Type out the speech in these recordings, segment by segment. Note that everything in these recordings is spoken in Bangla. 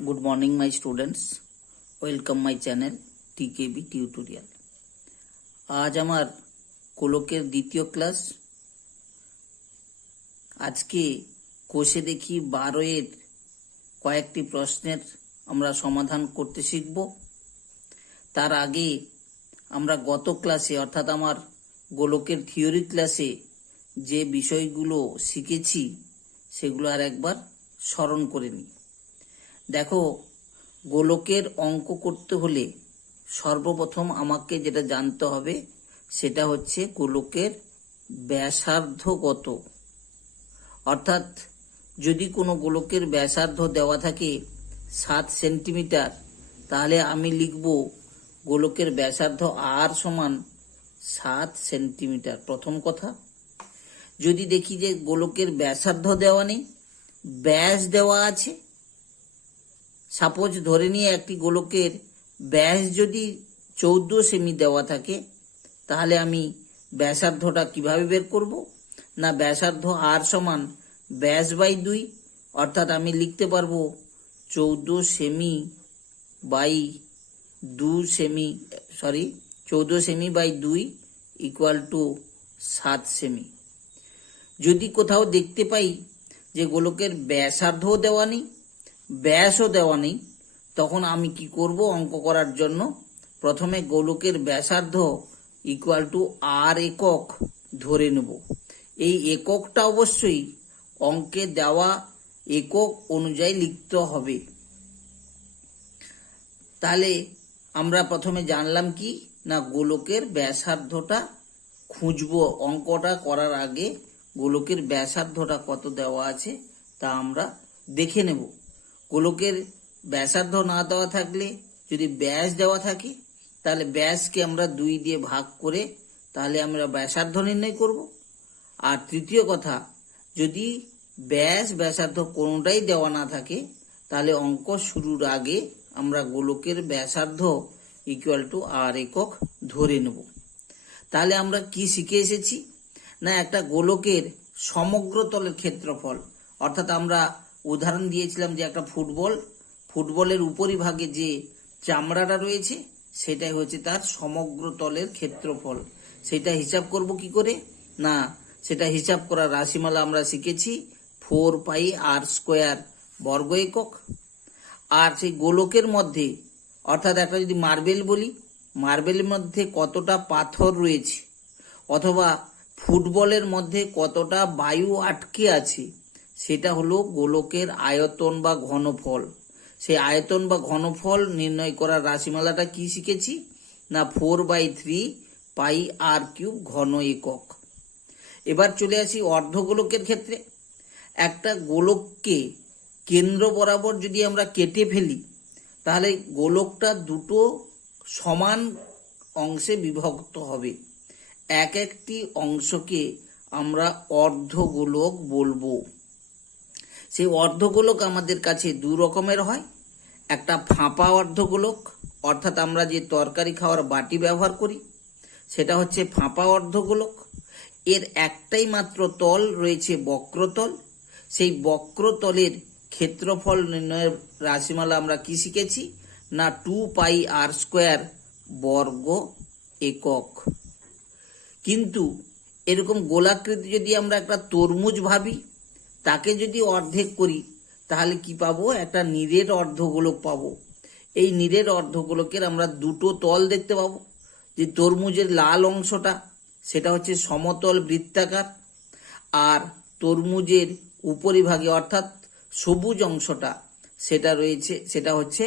Good morning my students, welcome my channel TKB tutorial. आज আমার গোলকের দ্বিতীয় ক্লাস। আজকে কোষে দেখি 12 এর কয়েকটি প্রশ্নের আমরা সমাধান করতে শিখব। তার আগে আমরা গত ক্লাসে অর্থাৎ আমার গোলকের থিওরি ক্লাসে যে বিষয়গুলো শিখেছি সেগুলো আর একবার স্মরণ করে নিই। দেখো, গোলকের অঙ্ক করতে হলে সর্বপ্রথম আমাকে যেটা জানতে হবে সেটা হচ্ছে গোলকের ব্যাসার্ধ কত। অর্থাৎ যদি কোনো গোলকের ব্যাসার্ধ দেওয়া থাকে 7 সেন্টিমিটার, তাহলে আমি লিখব গোলকের ব্যাসার্ধ আর সমান 7 সেন্টিমিটার। প্রথম কথা। যদি দেখি যে গোলকের ব্যাসার্ধ দেওয়া নেই, ব্যাস দেওয়া আছে, সাপোজ ধরে নিয়ে একটি গোলকের ব্যাস যদি 14 সেমি দেওয়া থাকে, তাহলে আমি ব্যাসার্ধটা কিভাবে বের করব? না, ব্যাসার্ধ আর সমান ব্যাস বাই 2, অর্থাৎ আমি লিখতে পারবো 14 সেমি বাই 2 সেমি 14 সেমি বাই 2 ইকুয়াল টু 7 সেমি। যদি কোথাও দেখতে পাই যে গোলকের ব্যাসার্ধও দেওয়া নেই, ব্যাসও দেওয়া নেই, তখন আমি কি করব? অঙ্ক করার জন্য প্রথমে গোলকের ব্যাসার্ধ ইকুয়াল টু আর একক ধরে নেব। এই এককটা অবশ্যই অঙ্কে দেওয়া একক অনুযায়ী লিখতে হবে। তাহলে আমরা প্রথমে জানলাম কি না, গোলকের ব্যাসার্ধটা খুঁজবো। অঙ্কটা করার আগে গোলকের ব্যাসার্ধটা কত দেওয়া আছে তা আমরা দেখে নেব। গোলকের ব্যাসার্ধ না দেওয়া থাকলে, যদি ব্যাস দেওয়া থাকে, তাহলে ব্যাসকে আমরা 2 দিয়ে ভাগ করে তাহলে আমরা ব্যাসার্ধ নির্ণয় করব। আর তৃতীয় কথা, যদি ব্যাস ব্যাসার্ধ কোনোটাই দেওয়া না থাকে, তাহলে অঙ্ক শুরুর আগে আমরা গোলকের ব্যাসার্ধ ইকুয়াল টু আর একক ধরে নেব। তাহলে আমরা কি শিখে এসেছি? না, একটা গোলকের সমগ্র তলের ক্ষেত্রফল, অর্থাৎ আমরা উদাহরণ দিয়েছিলাম যে একটা ফুটবলের উপরিভাগে যে চামড়াটা রয়েছে সেটাই হচ্ছে তার সমগ্র তলের ক্ষেত্রফল। সেটা হিসাব করব কি করে? না, সেটা হিসাব করার রাশিমালা আমরা শিখেছি 4 পাই আর স্কোয়ার বর্গ একক। আর সেই গোলকের মধ্যে, অর্থাৎ একটা যদি মার্বেল বলি, মার্বেলের মধ্যে কতটা পাথর রয়েছে, অথবা ফুটবলের মধ্যে কতটা বায়ু আটকে আছে, সেটা হলো গোলকের আয়তন বা ঘনফল। সেই আয়তন বা ঘনফল নির্ণয় করার রাশিমালাটা কি শিখেছি? না, 4/3 পাই আর কিউব ঘন একক। এবার চলে আসি অর্ধগোলকের ক্ষেত্রে। একটা গোলককে কেন্দ্র বরাবর যদি আমরা কেটে ফেলি, তাহলে গোলকটা দুটো সমান অংশে বিভক্ত হবে। একটি অংশকে আমরা অর্ধগোলক বলবো। সেই অর্ধগোলক আমাদের কাছে 2 রকমের হয়। একটা ফাঁপা অর্ধগোলক, অর্থাৎ আমরা যে তরকারি খাওয়ার বাটি ব্যবহার করি সেটা হচ্ছে ফাঁপা অর্ধগোলক। এর একটাই মাত্র তল রয়েছে, বক্রতল। সেই বক্রতলের ক্ষেত্রফল নির্ণয়ের রাশিমালা আমরা কি শিখেছি? না, 2 পাই আর স্কোয়ার বর্গ একক। কিন্তু এরকম গোলাকৃতি যদি আমরা একটা তরমুজ ভাবি, তাকে যদি অর্ধেক করি, তাহলে কি পাবো? একটা নিরেট অর্ধগোলক পাবো। এই নিরেট অর্ধগোলকের আমরা 2টো তল দেখতে পাবো। যে তরমুজের লাল অংশটা সেটা হচ্ছে সমতল বৃত্তাকার, আর তরমুজের উপরিভাগে অর্থাৎ সবুজ অংশটা সেটা হচ্ছে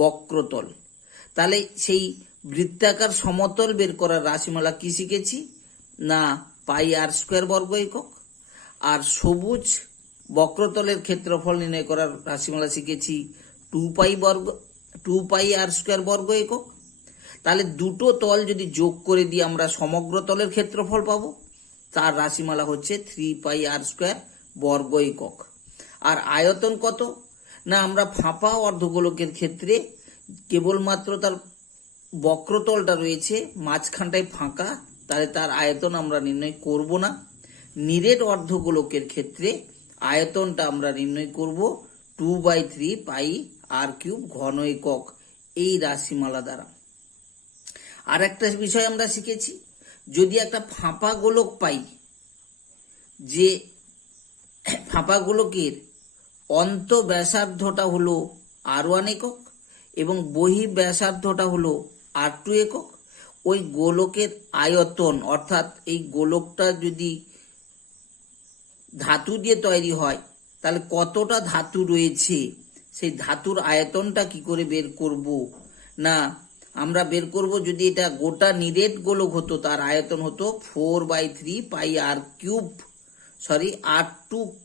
বক্রতল। তাহলে সেই বৃত্তাকার সমতল বের করার রাশিমালা কি শিখেছি? না, পাই আর স্কোয়ার বর্গ একক। আর সবুজ বক্রতলের ক্ষেত্রফল নির্ণয় করার রাশিমালা শিখেছি 2 পাই আর স্কোয়ার বর্গ একক। তাহলে 2টো তল যদি যোগ করে দিয়ে আমরা সমগ্র তলের ক্ষেত্রফল পাবো। তার রাশিমালা হচ্ছে 3 পাই আর স্কোয়ার বর্গ একক। আর আয়তন কত? না, আমরা ফাঁপা অর্ধগোলকের ক্ষেত্রে কেবলমাত্র তার বক্রতলটা রয়েছে, মাঝখানটায় ফাঁকা, তাহলে তার আয়তন আমরা নির্ণয় করব না। নিরেট অর্ধগোলকের ক্ষেত্রে আয়তনটা আমরা নির্ণয় করব 2/3 পাই আর কিউব ঘন একক এই রাশিমালা দ্বারা। আর একটা বিষয় আমরা শিখেছি, যদি একটা ফাঁপা গোলক পাই, যে ফাঁপা গোলকের অন্ত ব্যাসার্ধটা হলো R1 একক এবং বহি ব্যাসার্ধটা হলো R2 একক, ওই গোলকের আয়তন অর্থাৎ এই গোলকটা যদি ধাতু দিয়ে তৈরি হয় তাহলে কতটা ধাতু রয়েছে সেই ধাতুর আয়তনটা কি করে বের করব? না আমরা বের করব, যদি এটা গোটা নিরেট গোলক হতো তার আয়তন হতো 4/3 পাই R2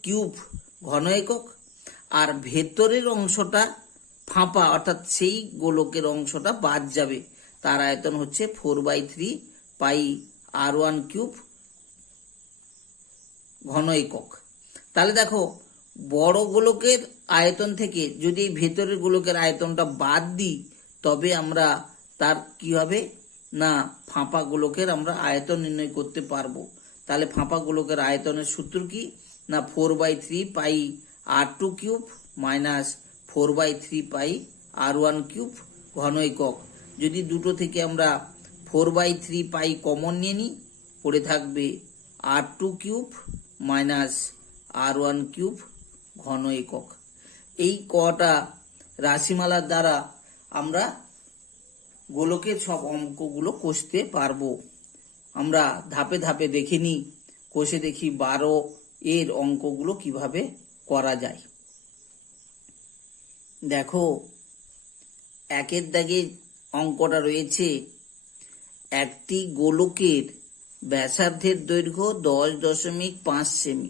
কিউব ঘন একক, আর ভেতরের অংশটা ফাঁপা অর্থাৎ সেই গোলকের অংশটা বাদ যাবে, তার আয়তন হচ্ছে 4/3 পাই R1 কিউব ঘন একক। তাহলে দেখো, বড় গোলকের আয়তন থেকে যদি এই ভেতরের গোলকের আয়তনটা বাদ দিই তবে আমরা তার কি হবে না ফাঁপা গোলকের আমরা আয়তন নির্ণয় করতে পারবো। তাহলে ফাঁপা গোলকের আয়তনের সূত্র কি না 4/3 পাই R2 কিউব মাইনাস 4/3 পাই R1 কিউব ঘন একক। যদি দুটো থেকে আমরা 4/3 পাই কমন নিয়ে নিই, পড়ে থাকবে R2 cube minus R1 cube ঘন একক। এই কটা রাশিমালার দ্বারা আমরা গোলকের সব অঙ্কগুলো কষতে পারবো। আমরা ধাপে ধাপে দেখে নিই, কষে দেখি 12 এর অঙ্কগুলো কিভাবে করা যায়। দেখো, একের দাগে অঙ্কটা রয়েছে, একটি গোলকের ব্যাসার্ধের দৈর্ঘ্য 10.5 সেমি,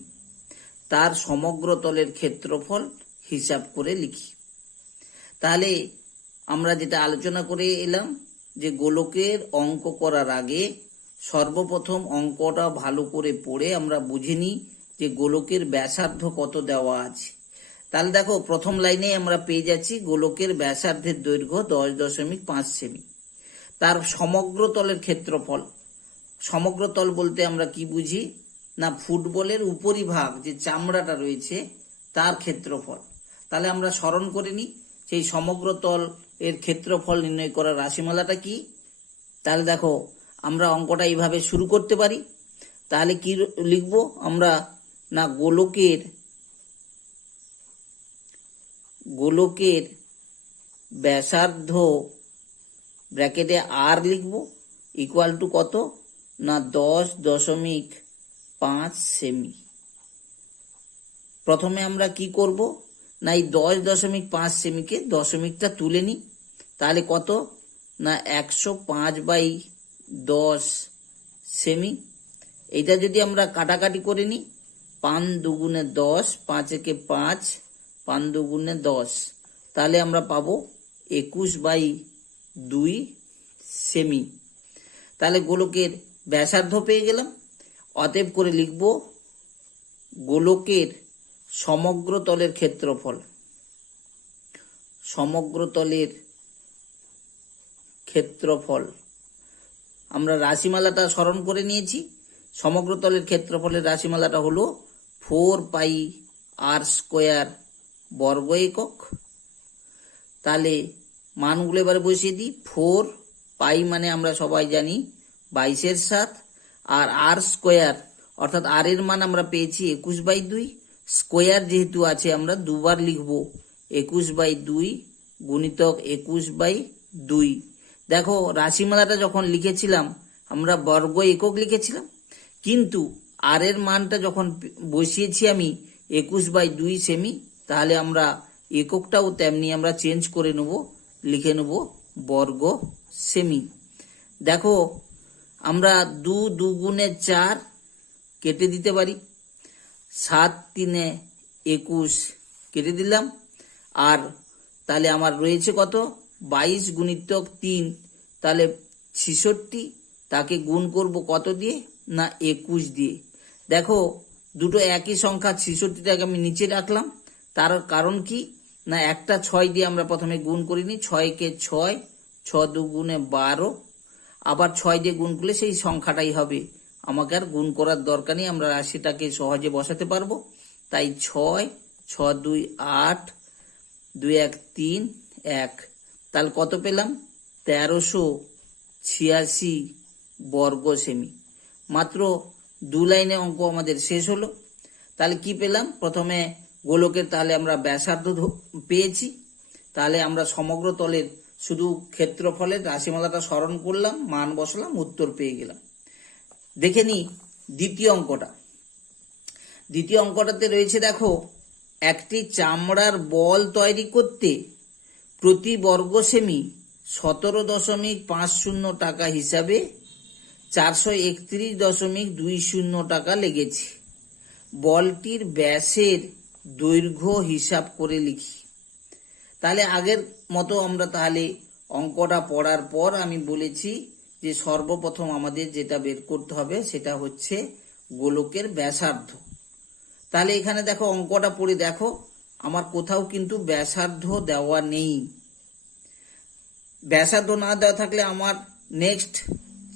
তার সমগ্র তলের ক্ষেত্রফল হিসাব করে লিখি। তাহলে আমরা যেটা আলোচনা করে এলাম যে গোলকের অঙ্ক করার আগে সর্বপ্রথম অঙ্কটা ভালো করে পড়ে আমরা বুঝে নিই যে গোলকের ব্যাসার্ধ কত দেওয়া আছে। তাহলে দেখো, প্রথম লাইনে আমরা পেয়ে যাচ্ছি গোলকের ব্যাসার্ধের দৈর্ঘ্য 10.5 সেমি, তার সমগ্র তলের ক্ষেত্রফল। সমগ্র তল বলতে আমরা কি বুঝি না ফুটবলের উপরিভাগ যে চামড়াটা রয়েছে তার ক্ষেত্রফল। তাহলে আমরা স্মরণ করে নিই সেই সমগ্র তল এর ক্ষেত্রফল নির্ণয় করার রাশিমালাটা কি। তাহলে দেখো, আমরা অঙ্কটা এইভাবে শুরু করতে পারি। তাহলে কি লিখব আমরা না গোলকের ব্যাসার্ধ ব্র্যাকেটে আর লিখব ইকুয়াল টু কত না 10.5 সেমি। প্রথমে আমরা কি করব না এই 10.5 সেমিকে দশমিকটা তুলে নিই, তাহলে কত না 105/10 সেমি। এইটা যদি আমরা কাটাকাটি করে নিই, 5 দুগুণে 10, 5 একে 5, 5 দুগুণে 10, তাহলে আমরা পাবো 21/2 সেমি। তাহলে গোলকের ব্যাসার্ধ পেয়ে গেলাম। অতএব করে লিখব গোলকের সমগ্র তলের ক্ষেত্রফল। সমগ্র তলের ক্ষেত্রফল আমরা রাশিমালাটা স্মরণ করে নিয়েছি। সমগ্র তলের ক্ষেত্রফলের রাশিমালাটা হলো 4 পাই R² বর্গ একক। তাহলে মানগুলো এবারে বসিয়ে দিই। 4 পাই মানে আমরা সবাই জানি 22/7, আর R² অর্থাৎ আর এর মান আমরা পেয়েছি 21/2, স্কোয়ার যেহেতু আছে আমরা দুবার লিখব 21/2 গুণিতক 21/2। দেখো, রাশিমালাটা যখন লিখেছিলাম আমরা বর্গ একক লিখেছিলাম, কিন্তু আর এর মানটা যখন বসিয়েছি আমি 21/2 সেমি, তাহলে আমরা এককটাও তেমনি আমরা চেঞ্জ করে নেব, লিখে নেব বর্গ সেমি। দেখো, আমরা 2 দুগুণে 4 কেটে দিতে পারি, 7 3 21 কেটে দিলাম, আর তাহলে আমার রয়েছে কত 22 গুণিতক 3, তাহলে 66, তাকে গুণ করব কত দিয়ে না 21 দিয়ে। দেখো, দুটো একই সংখ্যা, 66টাকে আমি নিচে রাখলাম, তার কারণ কি না একটা 6 দিয়ে আমরা প্রথমে গুণ করিনি, 6 কে 6, 6 দুগুণে 12, আবার 6 দিয়ে গুণ করলে সেই সংখ্যাটাই হবে, আমাকে আর গুণ করার দরকার নেই, আমরা রাশিটাকে সহজে বসাতে পারবো। তাই 6, 6 2 8, 2 1 3 1, তাহলে কত পেলাম? 1386 বর্গ সেমি। মাত্র 2 লাইনে অঙ্ক আমাদের শেষ হলো। তাহলে কি পেলাম? প্রথমে গোলকের তাহলে আমরা ব্যাসার্ধ পেয়েছি। তাহলে আমরা সমগ্র তলের শুধু ক্ষেত্রফলের রাশিমালাটা স্মরণ করলাম, মান বসালাম, উত্তর পেয়ে গেলাম। দেখে নি দ্বিতীয় অঙ্কটা। দ্বিতীয় অঙ্কটাতে রয়েছে, দেখো, একটি চামড়ার বল তৈরি করতে প্রতি বর্গ সেমি 17.50 টাকা হিসাবে 431.20 টাকা লেগেছে। বলটির ব্যাসের দৈর্ঘ্য হিসাব করে লিখি। তাহলে আগের মতো আমরা তাহলে অঙ্কটা পড়ার পর আমি বলেছি যে সর্বপ্রথম আমাদের যেটা বের করতে হবে সেটা হচ্ছে গোলকের ব্যাসার্ধ। তাহলে এখানে দেখো অঙ্কটা পড়ে দেখো, আমার কোথাও কিন্তু ব্যাসার্ধ দেওয়া নেই। ব্যাসার্ধ না দেওয়া থাকলে আমার নেক্সট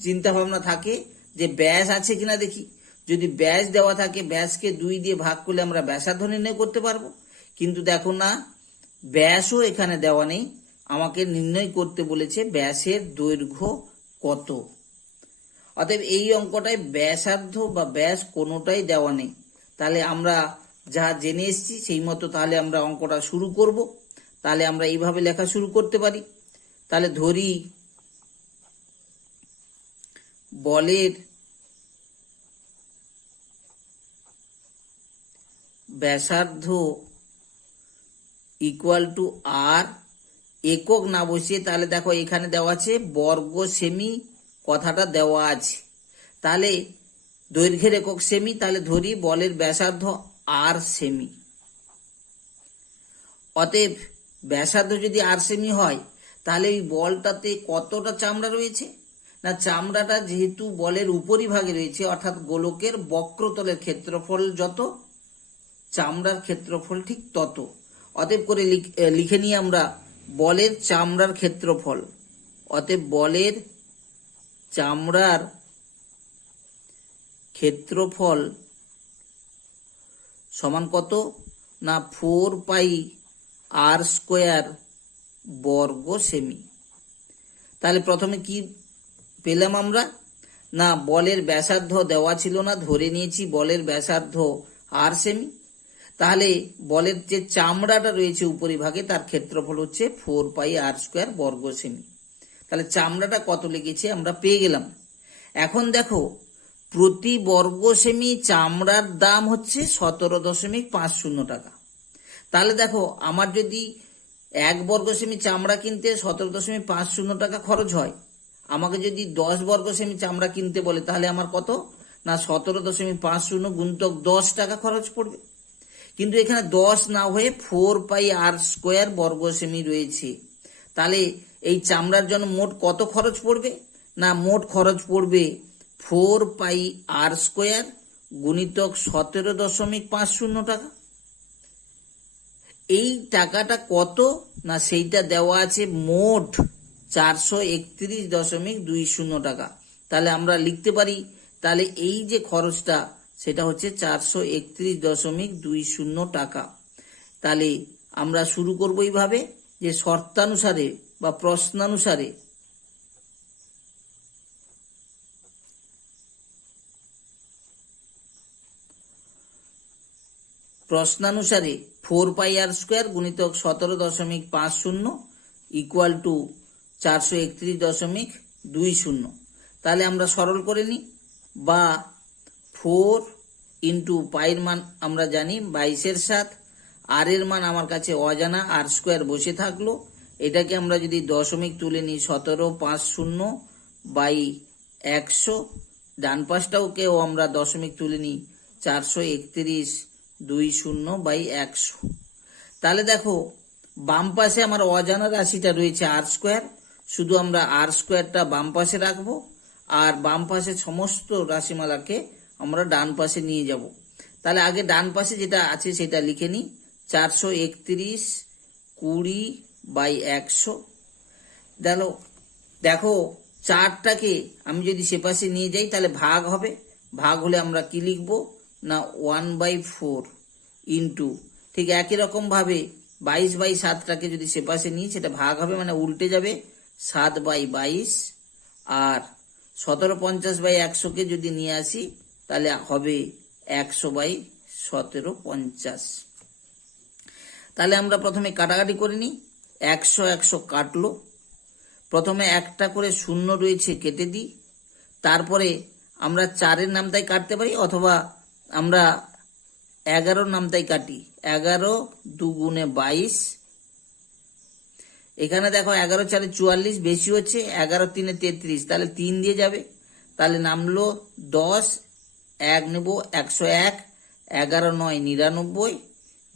চিন্তা ভাবনা থাকে যে ব্যাস আছে কিনা দেখি। যদি ব্যাস দেওয়া থাকে, ব্যাসকে 2 দিয়ে ভাগ করলে আমরা ব্যাসার্ধ নির্ণয় করতে পারবো। কিন্তু দেখো না, ব্যাসও এখানে দেওয়া নেই। আমাকে নির্ণয় করতে বলেছে ব্যাসের দৈর্ঘ্য কত। অতএব এই অঙ্কটায় ব্যাসার্ধ বা ব্যাস কোনোটাই দেওয়া নেই। তাহলে আমরা যা জেনে এসেছি সেই মতো তাহলে আমরা অঙ্কটা শুরু করব। তাহলে আমরা এইভাবে লেখা শুরু করতে পারি। তাহলে ধরি বলের ব্যাসার্ধ ইকুয়াল টু আর, একক না বসিয়ে তাহলে দেখো এখানে দেওয়া আছে বর্গ সেমি, কথাটা দেওয়া আছে। তাহলে দৈর্ঘ্যের একক সেমি, তাহলে ধরি বলের ব্যাসার্ধ আর সেমি। অতএব ব্যাসার্ধ যদি আর সেমি হয় তাহলে এই বলটাতে কতটা চামড়া রয়েছে? না, চামড়াটা যেহেতু বলের উপরিভাগে রয়েছে, অর্থাৎ গোলকের বক্রতলের ক্ষেত্রফল যত, চামড়ার ক্ষেত্রফল ঠিক তত। অতএব করে লিখে নিই আমরা বলের চামড়ার ক্ষেত্রফল। অতএব বলের চামড়ার ক্ষেত্রফল সমান কত? না 4 পাই আর স্কোয়ার বর্গ সেমি। তাহলে প্রথমে কি পেলাম আমরা? না, বলের ব্যাসার্ধ দেওয়া ছিল না, ধরে নিয়েছি বলের ব্যাসার্ধ আর সেমি। তাহলে বলের যে চামড়াটা রয়েছে উপরিভাগে তার ক্ষেত্রফল হচ্ছে 4 পাই আর স্কোয়ার বর্গ সেমি। তাহলে চামড়াটা কত লেগেছে আমরা পেয়ে গেলাম। এখন দেখো প্রতি বর্গ সেমি চামড়ার দাম হচ্ছে 17.50 টাকা। তাহলে দেখো আমার যদি 1 বর্গ সেমি চামড়া কিনতে 17.50 টাকা খরচ হয়, আমাকে যদি 10 বর্গ সেমি চামড়া কিনতে বলে তাহলে আমার কত? না 17.50 গুণিতক 10 টাকা খরচ পড়বে। কিন্তু এখানে 10 না হয়ে 4 পাই আর স্কোয়ার বর্গ সেমি রয়েছে। তাহলে এই চামড়ার জন্য মোট কত খরচ পড়বে? না, মোট খরচ পড়বে 4 পাই আর স্কোয়ার গুণিতক 17.50 টাকা। এই টাকাটা কত? না, সেইটা দেওয়া আছে মোট 431.20 টাকা। তাহলে আমরা লিখতে পারি, তাহলে এই যে খরচটা সেটা হচ্ছে 431.20 টাকা। তাহলে আমরা শুরু করব এইভাবে যে শর্তানুসারে বা প্রশ্নানুসারে 4 পাই আর স্কোয়ার গুণিতক 17.50 ইকুয়াল টু 431.20। তাহলে আমরা সরল করে নিই, বা 4 ইন্টু পাইয়ের মান আমরা জানি 22/7, আর এর মান আমার কাছে অজানা, আর স্কোয়ার বসে থাকলো। এটাকে আমরা যদি দশমিক তুলে নিই 17/50/100, ডান পাশটাকেও আমরা দশমিক তুলে নিই 431.20/100। তাহলে দেখো বাম পাশে আমার অজানা রাশিটা রয়েছে আর স্কোয়ার, শুধু আমরা আর স্কোয়ারটা বাম পাশে রাখবো, আর বাম পাশে সমস্ত রাশিমালাকে আমরা ডান পাশে নিয়ে যাব। তাহলে আগে ডান পাশে যেটা আছে সেটা লিখে নিই, 431.20/100। দেখো 4টাকে আমি যদি সে পাশে নিয়ে যাই তাহলে ভাগ হবে। ভাগ হলে আমরা কি লিখবো? না 1/4 ইন্টু, ঠিক একই রকম ভাবে 22/7টাকে যদি সে পাশে নিই সেটা ভাগ হবে, মানে উল্টে যাবে, 7/22। আর 1750/100কে যদি নিয়ে আসি তাহলে হবে 100/1750। তাহলে আমরা প্রথমে কাটাকাটি করে নিই। 100 কাটলো, প্রথমে একটা করে শূন্য রয়েছে কেটে দিই, তারপরে আমরা 4-এর নামটাই কাটতে পারি অথবা আমরা 11-র নামটাই কাটি। 11 2 × 22, এখানে দেখো 11 4 44, বেশি হচ্ছে, 11 3 33, তাহলে 3 দিয়ে যাবে, তাহলে নামলো 10, 1 নেব 101, 11 9 99,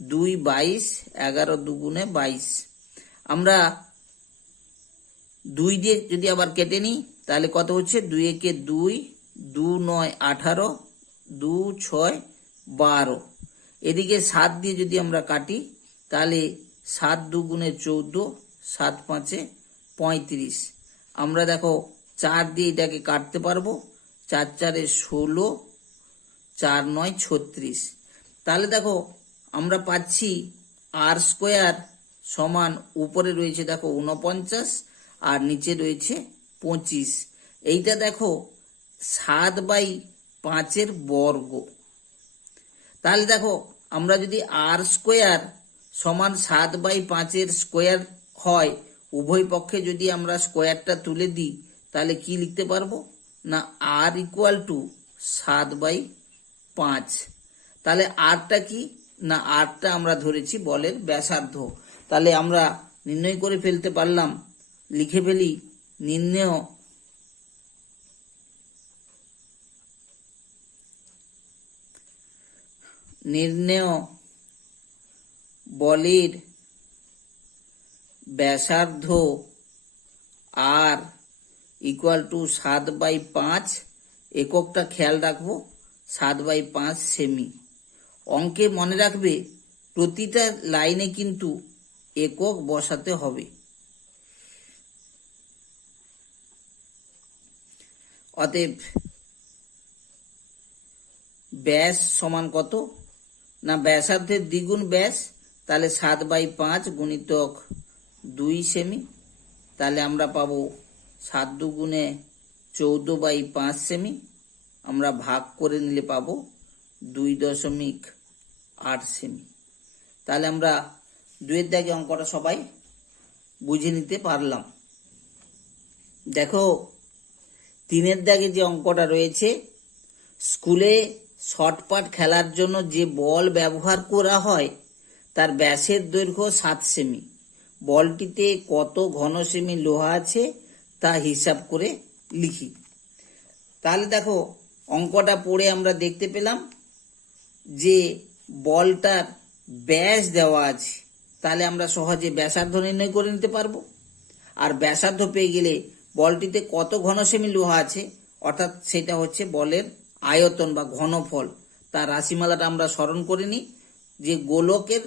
2 22, 11 2 × 22। আমরা 2 দিয়ে যদি আবার কেটে নিই তাহলে কত হচ্ছে, 2 একে 2, 2 9 18, 2 6 12। এদিকে 7 দিয়ে যদি আমরা কাটি তাহলে 7 2 × 14, 7 5 35। আমরা দেখো 4 দিয়ে এটাকে কাটতে পারবো, 4 4 16, 4 9 36। তাহলে দেখো আমরা পাচ্ছি r² সমান, উপরে রয়েছে দেখো 49 আর নিচে রয়েছে 25। এইটা দেখো 7/5 বর্গ। তাহলে দেখো আমরা যদি r² সমান 7/5 স্কোয়ার হয়, উভয় পক্ষে যদি আমরা স্কোয়ারটা তুলে দিই তাহলে কি লিখতে পারবো না, r = 7/5। তাহলে rটা কি না, rটা আমরা ধরেছি বলের ব্যাসার্ধ। তাহলে আমরা নির্ণয় করে ফেলতে পারলাম, লিখে ফেলি, নির্ণেয় বলের ব্যাসার্ধ r = 7/5, এককটা খেয়াল রাখবো, 7/5 সেমি। অঙ্কে মনে রাখবে প্রতিটা লাইনে কিন্তু একক বসাতে হবে। অতএব ব্যাস সমান কত না, ব্যাসার্ধের দ্বিগুণ ব্যাস, তাহলে 7/5 × 2 সেমি। তাহলে আমরা পাবো 7 2 × 14/5 সেমি। আমরা ভাগ করে নিলে পাবো 2.8 সেমি। তাহলে আমরা 2-এর দাগে অঙ্কটা সবাই বুঝে নিতে পারলাম। দেখো 3-এর দাগে যে অঙ্কটা রয়েছে, স্কুলে শর্টপাট খেলার জন্য যে বল ব্যবহার করা হয় তার ব্যাসের দৈর্ঘ্য 7 সেমি। বলটিতে কত ঘন সেমি লোহা আছে তা হিসাব করে লিখি। তাহলে দেখো অঙ্কটা পড়ে আমরা দেখতে পেলাম যে বলটার ব্যাস দেওয়া আছে, তাহলে আমরা সহজে ব্যাসার্ধ নির্ণয় করে নিতে পারবো। আর ব্যাসার্ধ পেয়ে গেলে বলটিতে কত ঘন সেমি লোহা আছে, অর্থাৎ সেটা হচ্ছে বলের আয়তন বা ঘনফল। তার রাশিমালাটা আমরা স্মরণ করে নিই, যে গোলকের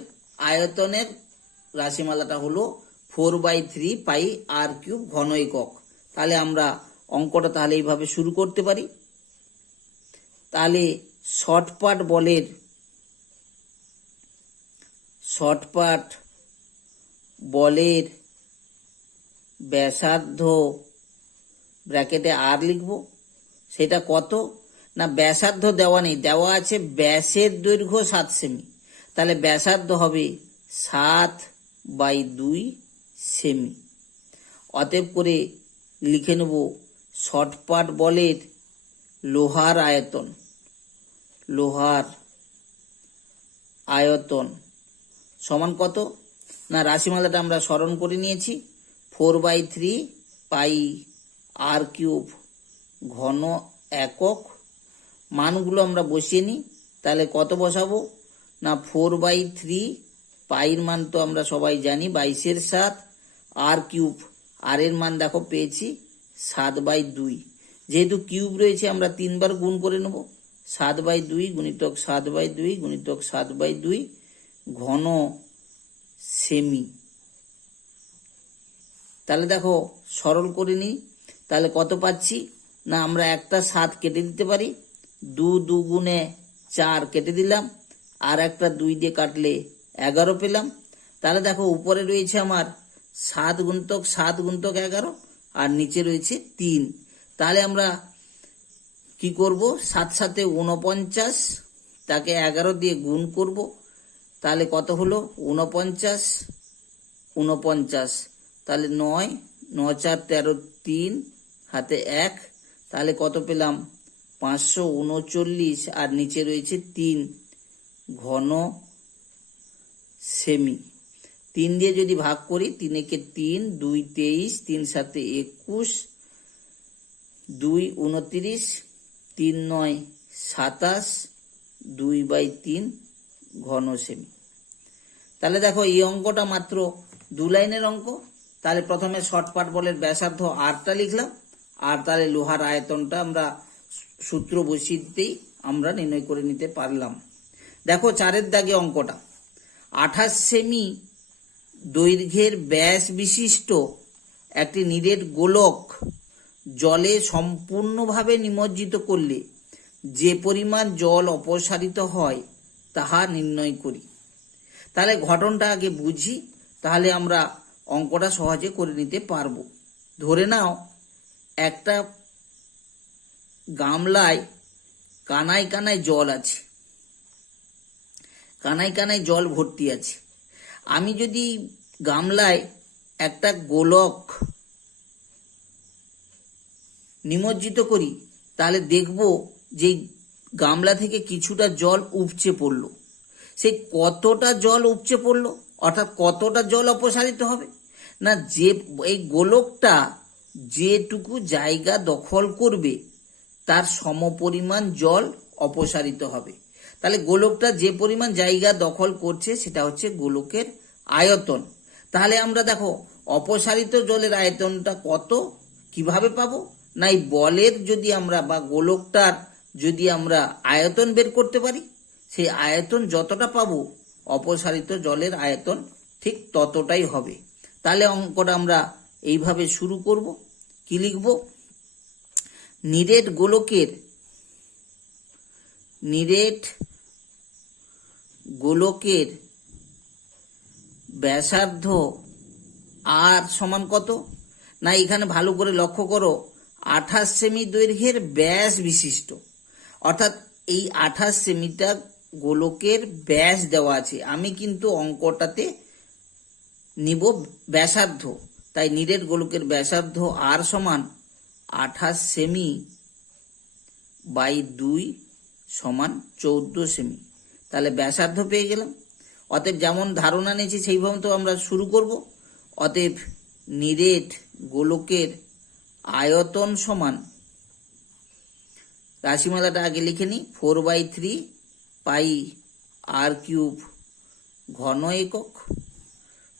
আয়তনের রাশিমালাটা হলো 4/3 পাই r³ ঘন একক। তাহলে আমরা অঙ্কটা তাহলে এইভাবে শুরু করতে পারি। তাহলে শর্টপাট বলের ব্যাসার্ধ ব্র্যাকেটে r লিখব, সেটা কত না, ব্যাসার্ধ দেওয়া নেই, দেওয়া আছে ব্যাসের দৈর্ঘ্য 7 সেমি। তাহলে ব্যাসার্ধ হবে 7/2 সেমি। অতএব করে লিখে নেব শর্টপাট বলের লোহার আয়তন সমান কত না, রাশিমালাটা আমরা স্মরণ করে নিয়েছি, 4/3 পাই r³ ঘন একক। মানগুলো আমরা বসিয়ে নিই, তাহলে কত বসাবো না, 4/3 পাইর মান তো আমরা সবাই জানি 22/7, r³ আর এর মান দেখো পেয়েছি 7/2। যেহেতু কিউব রয়েছে আমরা 3 বার গুণ করে নেব, 7/2 × 7/2 × 7/2 ঘন সেমি। তাহলে দেখো সরল করে নিই, তাহলে কত পাচ্ছি না, আমরা একটা 7 কেটে দিতে পারি, 2 2 × 4 কেটে দিলাম, আর একটা 2 দিয়ে কাটলে 11 পেলাম। তাহলে দেখো উপরে রয়েছে আমার 7 × 7 × 11 আর নিচে রয়েছে 3। তাহলে আমরা কি করব, 7 × 7 = 49, তাকে 11 দিয়ে গুণ করব। তাহলে কত হলো 49, 49, তাহলে 9, 9 × 4 = 13, 3 হাতে 1, তাহলে কত পেলাম 539 আর নিচে রয়েছে 3 ঘন সেমি। 3 দিয়ে যদি ভাগ করি, 3 × 3 = 2, 23, 3 × 7 = 21, 2 × 29, 3 × 9 = 27, 2/3 ঘন সেমি। তাহলে দেখো এই অঙ্কটা মাত্র 2 লাইনের অঙ্ক। তাহলে প্রথমে শর্টপাট বলের ব্যাসার্ধ আরটা লিখলাম, আর তাহলে লোহার আয়তনটা আমরা সূত্র বসিয়ে দিতেই আমরা নির্ণয় করে নিতে পারলাম। দেখো 4-এর দাগে অঙ্কটা, 28 সেমি দৈর্ঘ্যের ব্যাস বিশিষ্ট একটি নিরেট গোলক জলে সম্পূর্ণভাবে নিমজ্জিত করলে যে পরিমাণ জল অপসারিত হয় তাহা নির্ণয় করি। তাহলে ঘটনাটা আগে বুঝি, তাহলে আমরা অঙ্কটা সহজে করে নিতে পারবো। ধরে নাও একটা গামলায় কানায় কানায় জল আছে, কানায় কানায় জল ভর্তি আছে। আমি যদি গামলায় একটা গোলক নিমজ্জিত করি, তাহলে দেখব যে গামলা থেকে কিছুটা জল উপচে পড়লো। সেই কতটা জল উপচে পড়লো, অর্থাৎ কতটা জল অপসারিত হবে না, যে এই গোলকটা যেটুকু জায়গা দখল করবে তার সমপরিমাণ জল অপসারিত হবে। তাহলে গোলকটা যে পরিমাণ জায়গা দখল করছে সেটা হচ্ছে গোলকের আয়তন। তাহলে আমরা দেখো অপসারিত জলের আয়তনটা কত কিভাবে পাবো না, এই বলের যদি আমরা বা গোলকটার যদি আমরা আয়তন বের করতে পারি, সেই আয়তন যতটা পাবো অপসারিত জলের আয়তন ঠিক ততটাই হবে। তাহলে অঙ্কটা আমরা এইভাবে শুরু করব। কি লিখব, নিরেট গোলকের ব্যাসার্ধ আর সমান কত না, এখানে ভালো করে লক্ষ্য করো 28 সেমি দৈর্ঘ্যের ব্যাস বিশিষ্ট, অর্থাৎ এই 28 সেমিটা গোলকের ব্যাস দেওয়া আছে। আমি কিন্তু অঙ্কটাতে নিব ব্যাসার্ধ, তাই নিরেট গোলকের ব্যাসার্ধ আর সমান 28 সেমি বাই 2 সমান 14 সেমি। তাহলে ব্যাসার্ধ পেয়ে গেলাম। অতএব যেমন ধারণা নিয়েছি সেইভাবে তো আমরা শুরু করব। অতএব নিরেট গোলকের আয়তন সমান, রাশিমালাটা আগে লিখে নিই, 4/3 পাই r³ ঘন একক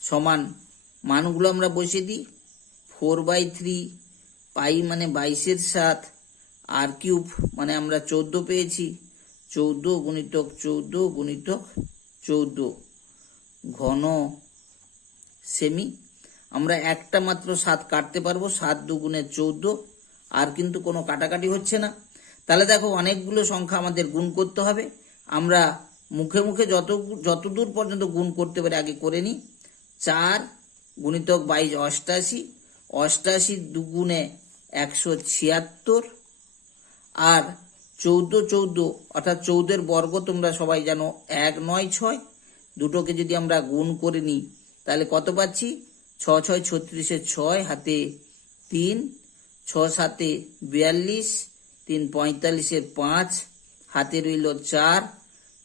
সমান, মানগুলো আমরা বসিয়ে দিই, 4/3 পাই মানে 22/7, r³ মানে আমরা 14 পেয়েছি, 14 × 14 × 14 ঘন সেমি। আমরা একটা মাত্র 7 কাটতে পারবো, 7 × 2 = 14, আর কিন্তু কোনো কাটাকাটি হচ্ছে না। তাহলে দেখো অনেকগুলো সংখ্যা আমাদের গুণ করতে হবে। আমরা মুখে মুখে যতদূর পর্যন্ত গুণ করতে পারি আগে করে নিই। 4 × 22 = 88, 88 2 × 176, আর 14 14 অর্থাৎ 14 বর্গ তোমরা সবাই জানো 1 9 6, দুটোকে যদি আমরা গুণ করে নিই তাহলে কত পাচ্ছি, 6 6 36, 6 হাতে 3, 6 7 42, 3 45, 5 হাতে রইল 4,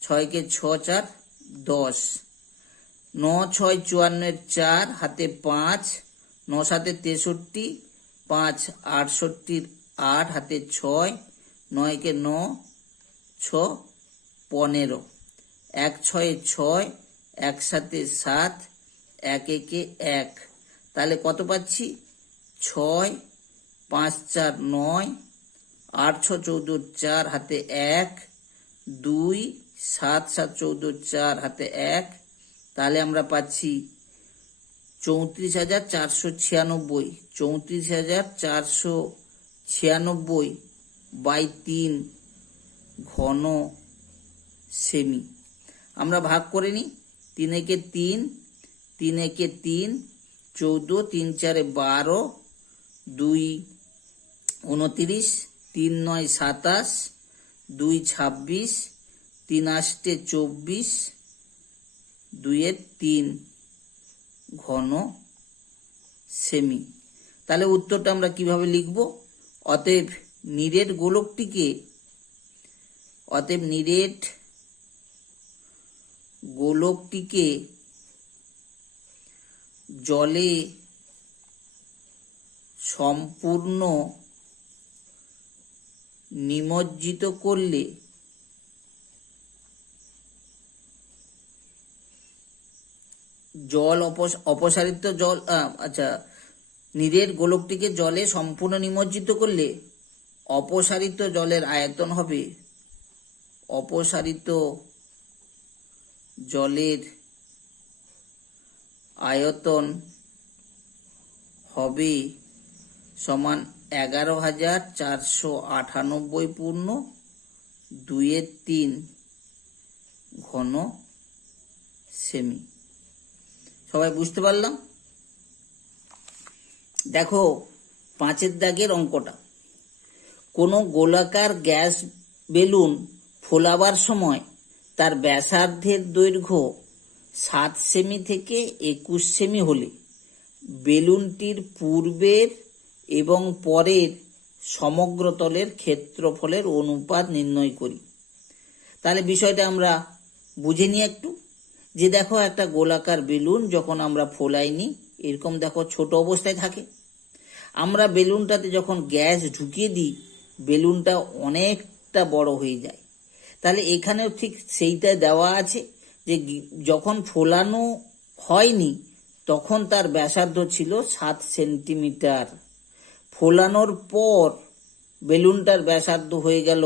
6 কে 6 4 10, 9 6 54, 4 হাতে 5, 9 7 63, 5 68, 8 হাতে 6, 9 কে 9 6 15, 1 6 6, 1 7 7, 1 1 1, তাহলে কত পাচ্ছি, 6 5 4 9, 8 6 14, 4 হাতে 1, 2 7 7 14, 4 হাতে 1, তাহলে আমরা পাচ্ছি 34,496, 34,496 বাই 3 ঘন সেমি। আমরা ভাগ করে নিই, 3 × 3 3 একে 3, 14, 3 4 12, 2 29, 3 9 27, 2 26, 3 8 24, 2 এর 3 ঘন সেমি। তাহলে উত্তরটা আমরা কিভাবে লিখব? অতএব নিরেট গোলকটিকে জলে সম্পূর্ণ নিমজ্জিত করলে নিরেট গোলকটিকে জলে সম্পূর্ণ নিমজ্জিত করলে অপসারিত জলের আয়তন হবে সমান 11,498 পূর্ণ 2 এর 3 ঘন সেমি। সবাই বুঝতে পারলাম? দেখো 5 দাগের অঙ্কটা। কোনো গোলাকার গ্যাস বেলুন ফোলাবার সময় তার ব্যাসার্ধের দৈর্ঘ্য 7 সেমি থেকে 21 সেমি হলে বেলুনটির পূর্বের এবং পরের সমগ্র তলের ক্ষেত্রফলের অনুপাত নির্ণয় করি। তাহলে বিষয়টা আমরা বুঝে নিই একটু। যে দেখো একটা গোলাকার বেলুন যখন আমরা ফোলাইনি, এরকম দেখো ছোট অবস্থায় থাকে। আমরা বেলুনটাতে যখন গ্যাস ঢুকিয়ে দিই, বেলুনটা অনেকটা বড় হয়ে যায়। তাহলে এখানেও ঠিক সেইটা দেওয়া আছে যে যখন ফোলানো হয়নি তখন তার ব্যাসার্ধ ছিল 7 সেন্টিমিটার। ফোলানোর পর বেলুনটার ব্যাসার্ধ হয়ে গেল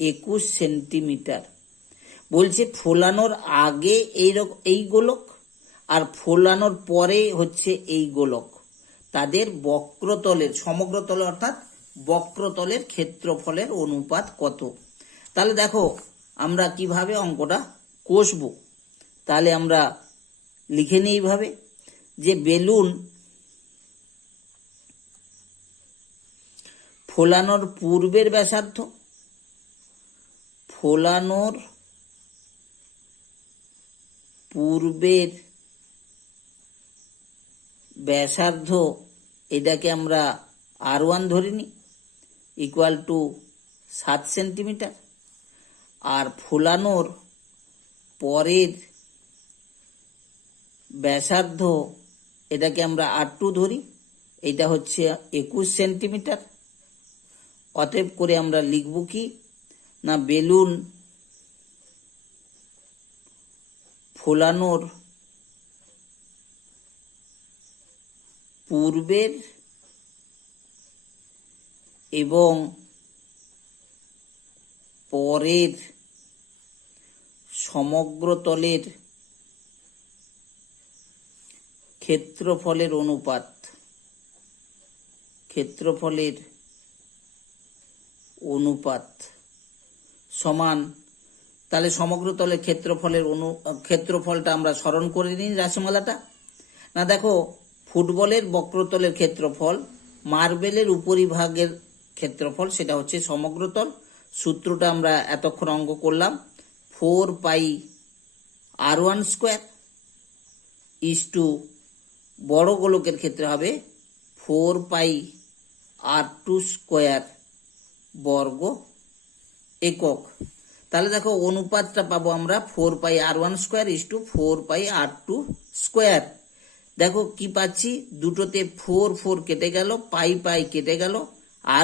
21 সেন্টিমিটার। বলছে ফোলানোর আগে এই গোলক আর ফোলানোর পরে হচ্ছে এই গোলক, তাদের বক্রতলের সমগ্রতলে অর্থাৎ বক্রতলের ক্ষেত্রফলের অনুপাত কত। তাহলে দেখো আমরা কিভাবে অঙ্কটা কষবো। তাহলে আমরা লিখে নিই এইভাবে যে বেলুন ফোলানোর পূর্বের ব্যাসার্ধ, এটাকে আমরা R1 ধরে নিই ইকুয়াল টু 7 সেন্টিমিটার। আর ফোলানোর পরের ব্যাসার্ধ এটাকে আমরা R2 ধরি, এটা হচ্ছে 21 সেন্টিমিটার। অতএব করে আমরা লিখব কি না, বেলুন ফোলানোর পূর্বের এবং পরের সমগ্র তলের ক্ষেত্রফলের অনুপাত সমান। তাহলে সমগ্র তলের ক্ষেত্রফলটা আমরা স্মরণ করে নিই রাশিমালাটা। না দেখো, ফুটবলের বক্রতলের ক্ষেত্রফল, মার্বেলের উপরিভাগের ক্ষেত্রফল, সেটা হচ্ছে সমগ্রতল। সূত্রটা আমরা এতক্ষণ অঙ্ক করলাম, 4 pi R1 square is two বড় গোলকের ক্ষেত্রে হবে 4 পাই R2 স্কোয়ার বর্গ একক। তাহলে দেখো অনুপাতটা পাবো আমরা 4 pi R1 square is to 4 pi R2 square. দেখো কি পাচ্ছি, দুটোতে 4 4 কেটে গেল, পাই পাই কেটে গেল।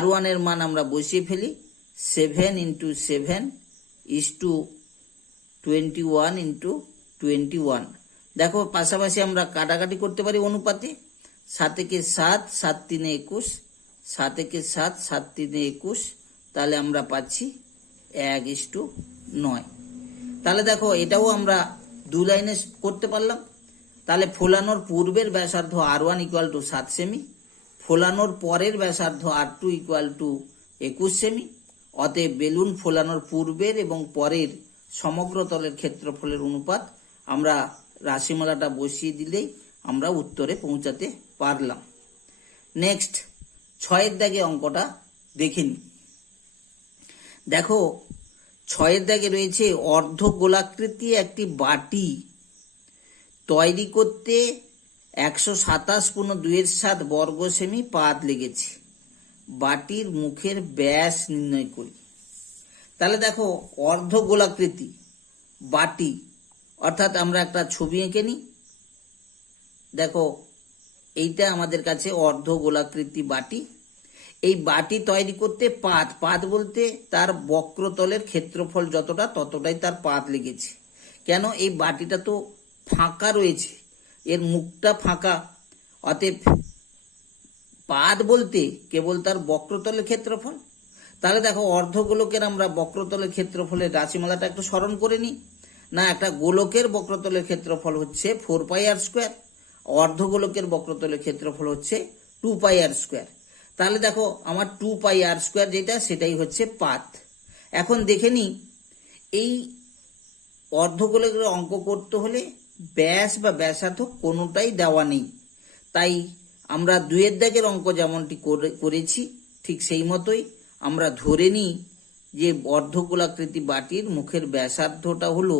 R1 এর মান আমরা বসিয়ে ফেলি, 7 ইন্টু 7 ইস টু 21 ইন্টু 21। দেখো পাশাপাশি আমরা কাটাকাটি করতে পারি অনুপাতে, 7 একে 7, 7 3 21, 7 একে 7, 7 3 21। তাহলে আমরা পাচ্ছি 1:9। তাহলে দেখো এটাও আমরা 2 লাইনে করতে পারলাম। তাহলে ফোলানোর পূর্বের ব্যাসার্ধ R1 ইকুয়াল টু 7 সেমি, ফোলানোর পরের ব্যাসার্ধ R2 ইকুয়াল টু 21 সেমি। অতএব বেলুন ফোলানোর পূর্বের এবং পরের সমগ্র তলের ক্ষেত্রফলের অনুপাত আমরা রাশিমালাটা বসিয়ে দিলেই আমরা উত্তরে পৌঁছাতে পারলাম। নেক্সট 6 দাগে অঙ্কটা দেখে নিই। দেখো 6 দাগে রয়েছে অর্ধ গোলাকৃতি একটি বাটি তৈরি করতে 127.2 বর্গ সেমি পাত লেগেছে, বাটির মুখের ব্যাস নির্ণয় করি। তাহলে দেখো অর্ধ গোলাকৃতি বাটি, অর্থাৎ আমরা একটা ছবি এঁকে নিই। দেখো এইটা আমাদের কাছে অর্ধ গোলাকৃতি বাটি। এই বাটি তৈরি করতে পাত বলতে তার বক্রতলের ক্ষেত্রফল যতটা ততটাই তার পাত লেগেছে। কেন? এই বাটিটা তো ফাঁকা রয়েছে, এর মুখটা ফাঁকা, অতএব পাত বলতে কেবল তার বক্রতলের ক্ষেত্রফল। তাহলে দেখো অর্ধগোলকের আমরা বক্রতলের ক্ষেত্রফলের রাশিমালাটা একটু স্মরণ করে নিই। না, একটা গোলকের বক্রতলের ক্ষেত্রফল হচ্ছে 4πr², অর্ধগোলকের বক্রতলের ক্ষেত্রফল হচ্ছে 2πr²। তাহলে দেখো আমার 2πr² যেটা সেটাই হচ্ছে পাত। এখন দেখে নিই এই অর্ধগোলকের অঙ্ক করতে হলে ব্যাস বা ব্যাসার্ধ কোনোটাই দেওয়া নেই। তাই আমরা 2 দাগের অঙ্ক যেমনটি করেছি ঠিক সেই মতোই আমরা ধরে নিই যে অর্ধগোলাকৃতি বাটির মুখের ব্যাসার্ধটা হলো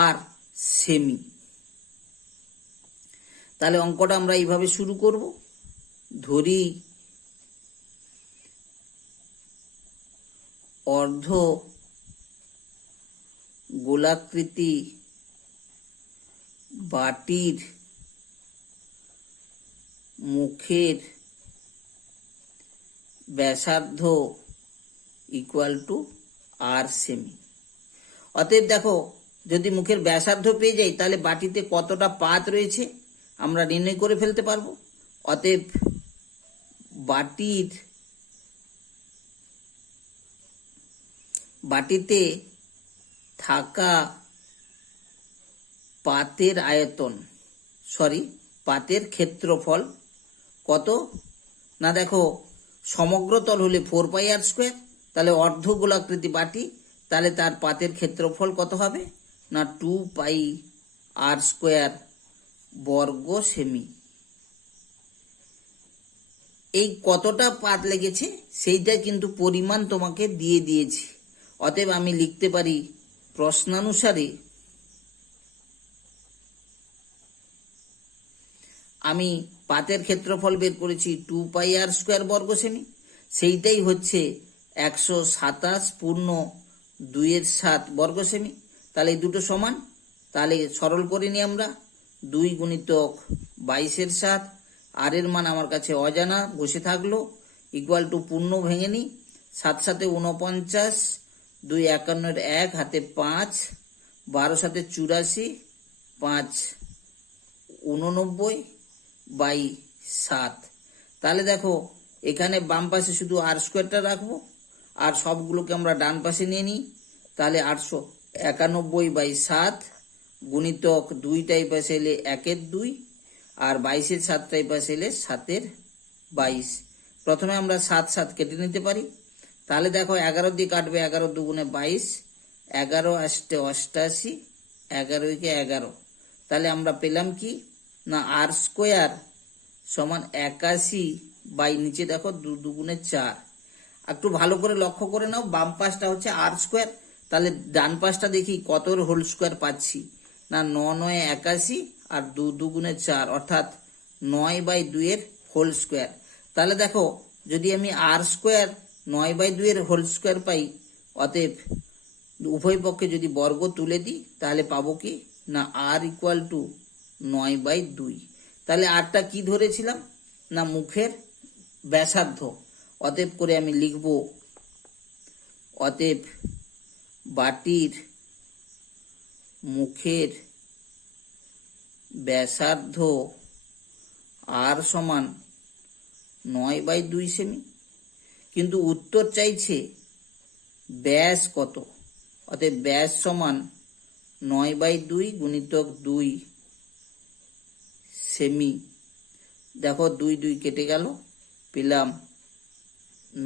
আর সেমি। তাহলে অঙ্কটা আমরা এইভাবে শুরু করব। ধরি অর্ধ গোলাকৃতি বাটির মুখের ব্যাসার্ধ ইকুয়াল টু আর সেমি। অতএব দেখো যদি মুখের ব্যাসার্ধ পেয়ে যাই তাহলে বাটিতে কতটা পাত রয়েছে আমরা নির্ণয় করে ফেলতে পারবো। অতএব বাটিতে থাকা পাতের আয়তন, পাতের ক্ষেত্রফল কত? না দেখো সমগ্র তল হলে 4πr², তাহলে অর্ধ গোলাকৃতি বাটি, তাহলে তার পাতের ক্ষেত্রফল কত হবে? না 2πr² বর্গ সেমি। এই কতটা পাত লেগেছে সেইটা কিন্তু পরিমাণ তোমাকে দিয়ে দিয়েছি। অতএব আমি লিখতে পারি প্রশ্নানুসারে আমি পাতের ক্ষেত্রফল বের করেছি 2πr² বর্গ সেমি, সেইটাই হচ্ছে 127.2 বর্গ সেমি। তাহলে এই দুটো সমান, তাহলে সরল করে নিই আমরা। 2 গুণিতক 22/7, আর এর মান আমার কাছে অজানা বসে থাকলো, ইকুয়াল টু পূর্ণ ভেঙে নিই। 7 7 49, 2 51 1 হাতে 5, 12 7 84, 5 89/7। তাহলে দেখো এখানে বাম পাশে শুধু r² রাখবো আর সবগুলোকে আমরা ডান পাশে নিয়ে নিই। তাহলে 891/7 গুণিতক 2টাই পাশে এলে 1/2 আর 22 7টাই পাশে এলে 7/22। প্রথমে আমরা 7 7 কেটে নিতে পারি। তাহলে দেখো 11 দিয়ে কাটবে, 11 2 22, 11 8 88, 11 11। তাহলে আমরা পেলাম কি? না r² সমান 81 বাই নিচে দেখো 2 2 4। একটু ভালো করে লক্ষ্য করে নাও, বাম পাশটা হচ্ছে r², তাহলে ডান পাশটা দেখি কত হোল স্কোয়ার পাচ্ছি। না 9 9 81 আর 2 2 4, অর্থাৎ 9/2 এর হোল স্কোয়ার। তাহলে দেখো যদি আমি r² 9/2 এর হোল স্কোয়ার পাই, অতএব উভয় পক্ষে যদি বর্গ তুলে দিই তাহলে পাবো কি? না r ইকুয়াল টু 9/2। তাহলে আরটা কি ধরেছিলাম? না মুখের ব্যাসার্ধ। অতএব করে আমি লিখব, অতএব বাটির মুখের ব্যাসার্ধ আর সমান 9/2 সেমি। কিন্তু উত্তর চাইছে ব্যাস কত, অতএব ব্যাস সমান 9/2 গুণিতক 2 সেমি। দেখো 2 2 কেটে গেল, পেলাম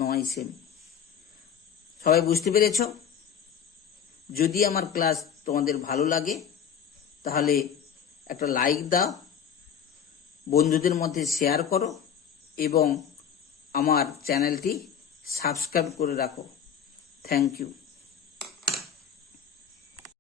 9 সেমি। সবাই বুঝতে পেরেছ? যদি আমার ক্লাস তোমাদের ভালো লাগে তাহলে একটা লাইক দাও, বন্ধুদের মধ্যে শেয়ার করো এবং আমার চ্যানেলটি সাবস্ক্রাইব করে রাখো। Thank you.